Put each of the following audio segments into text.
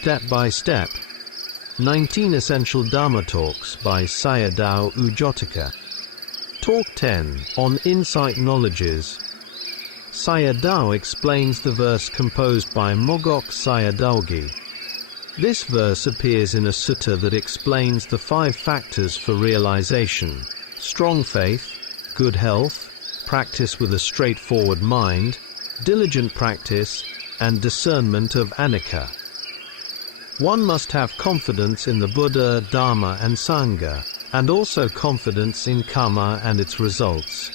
Step by Step. 19 Essential Dharma Talks by Sayadaw Jotika. Talk 10, on Insight Knowledges. Sayadaw explains the verse composed by Mogok Sayadawgi. This verse appears in a sutta that explains the 5 factors for realization: strong faith, good health, practice with a straightforward mind, diligent practice, and discernment of anicca. One must have confidence in the Buddha, Dharma, and Sangha, and also confidence in karma and its results.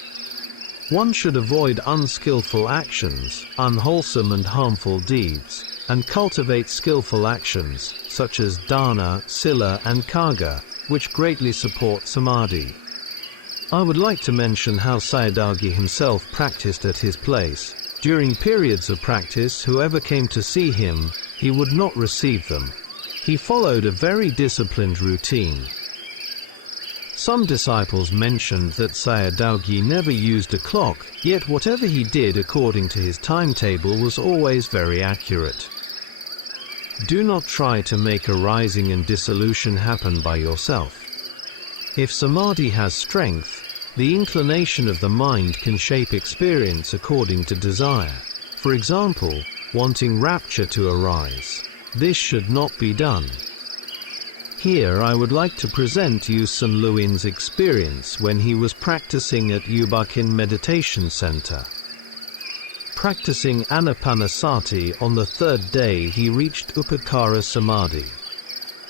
One should avoid unskillful actions, unwholesome and harmful deeds, and cultivate skillful actions, such as dana, sila, and karga, which greatly support samadhi. I would like to mention how Sayadaw himself practiced at his place. During periods of practice, whoever came to see him, he would not receive them. He followed a very disciplined routine. Some disciples mentioned that Sayadaw never used a clock, yet whatever he did according to his timetable was always very accurate. Do not try to make a rising and dissolution happen by yourself. If samadhi has strength, the inclination of the mind can shape experience according to desire. For example, wanting rapture to arise. This should not be done. Here I would like to present you Sun Luin's experience when he was practicing at Ubakin Meditation Center. Practicing Anapanasati, on the 3rd day he reached Upacara Samadhi.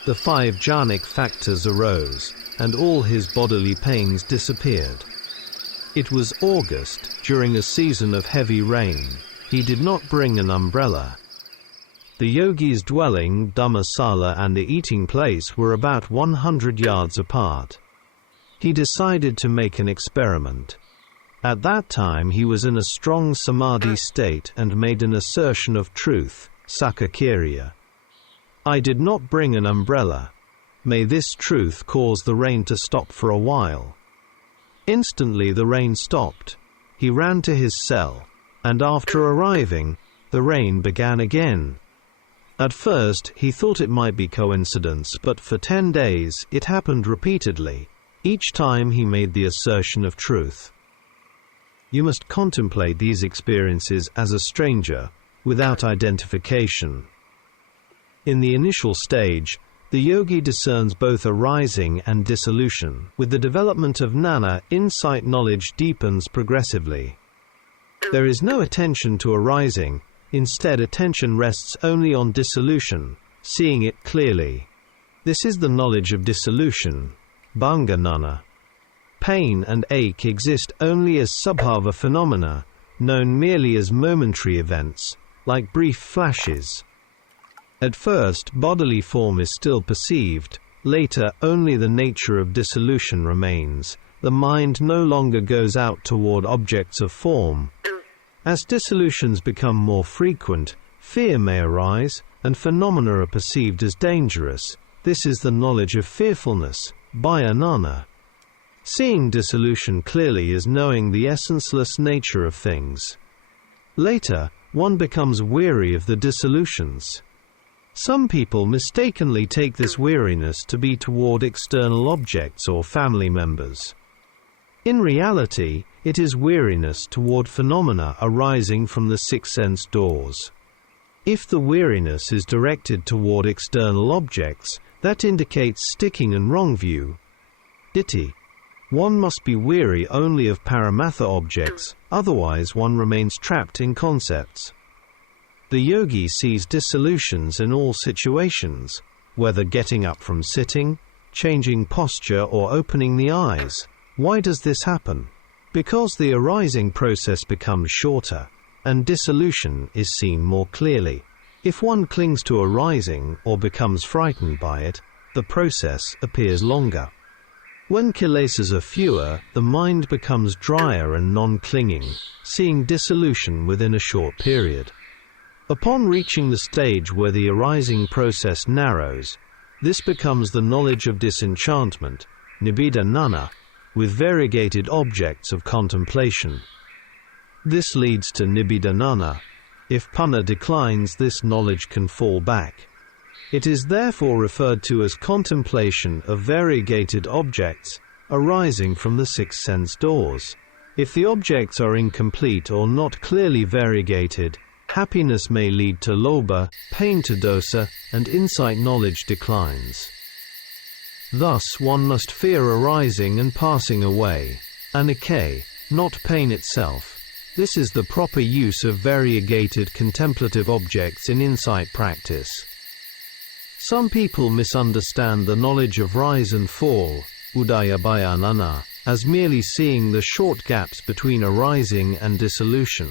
The 5 jhanic factors arose, and all his bodily pains disappeared. It was August, during a season of heavy rain. He did not bring an umbrella. The yogi's dwelling, Dhammasala, and the eating place were about 100 yards apart. He decided to make an experiment. At that time he was in a strong samadhi state and made an assertion of truth, Sakakirya. I did not bring an umbrella. May this truth cause the rain to stop for a while. Instantly the rain stopped. He ran to his cell, and after arriving, the rain began again. At first he thought it might be coincidence, but for 10 days it happened repeatedly. Each time he made the assertion of truth. You must contemplate these experiences as a stranger, without identification. In the initial stage, the yogi discerns both arising and dissolution. With the development of jnana, insight knowledge deepens progressively. There is no attention to arising, instead attention rests only on dissolution, seeing it clearly. This is the knowledge of dissolution, bhanga jnana. Pain and ache exist only as subhava phenomena, known merely as momentary events, like brief flashes. At first, bodily form is still perceived. Later, only the nature of dissolution remains. The mind no longer goes out toward objects of form. As dissolutions become more frequent, fear may arise, and phenomena are perceived as dangerous. This is the knowledge of fearfulness, bhaya-jnana. Seeing dissolution clearly is knowing the essenceless nature of things. Later, one becomes weary of the dissolutions. Some people mistakenly take this weariness to be toward external objects or family members. In reality, it is weariness toward phenomena arising from the 6 sense doors. If the weariness is directed toward external objects, that indicates sticking and wrong view. Ditthi. One must be weary only of paramatha objects, otherwise one remains trapped in concepts. The yogi sees dissolutions in all situations, whether getting up from sitting, changing posture, or opening the eyes. Why does this happen? Because the arising process becomes shorter, and dissolution is seen more clearly. If one clings to arising or becomes frightened by it, the process appears longer. When kilesas are fewer, the mind becomes drier and non-clinging, seeing dissolution within a short period. Upon reaching the stage where the arising process narrows, this becomes the knowledge of disenchantment, nibbida jnana, with variegated objects of contemplation. This leads to nibbida jnana. If panna declines, this knowledge can fall back. It is therefore referred to as contemplation of variegated objects arising from the six sense doors. If the objects are incomplete or not clearly variegated, happiness may lead to lobha, pain to dosa, and insight knowledge declines. Thus one must fear arising and passing away, anicca, not pain itself. This is the proper use of variegated contemplative objects in insight practice. Some people misunderstand the knowledge of rise and fall, udayabhayanana, as merely seeing the short gaps between arising and dissolution.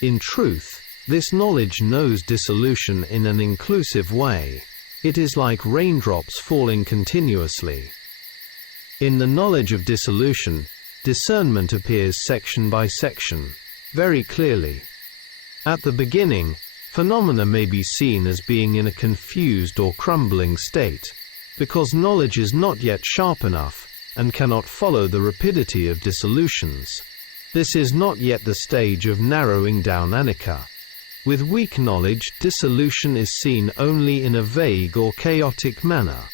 In truth, this knowledge knows dissolution in an inclusive way. It is like raindrops falling continuously. In the knowledge of dissolution, discernment appears section by section, very clearly. At the beginning, phenomena may be seen as being in a confused or crumbling state, because knowledge is not yet sharp enough, and cannot follow the rapidity of dissolutions. This is not yet the stage of narrowing down anicca. With weak knowledge, dissolution is seen only in a vague or chaotic manner.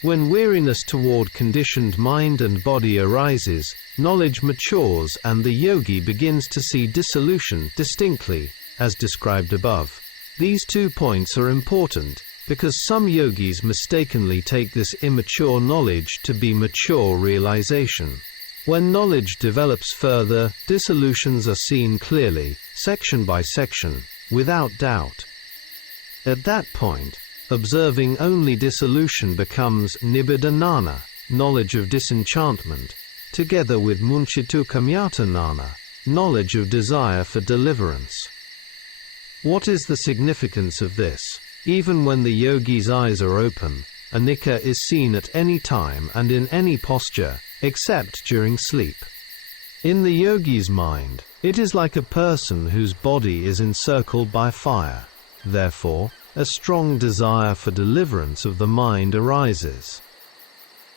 When weariness toward conditioned mind and body arises, knowledge matures and the yogi begins to see dissolution distinctly, as described above. These 2 points are important, because some yogis mistakenly take this immature knowledge to be mature realization. When knowledge develops further, dissolutions are seen clearly, section by section, without doubt. At that point, observing only dissolution becomes nibbidhanana, knowledge of disenchantment, together with munchitu-kamyatanana, knowledge of desire for deliverance. What is the significance of this? Even when the yogi's eyes are open, anicca is seen at any time and in any posture, except during sleep. In the yogi's mind, it is like a person whose body is encircled by fire. Therefore, a strong desire for deliverance of the mind arises.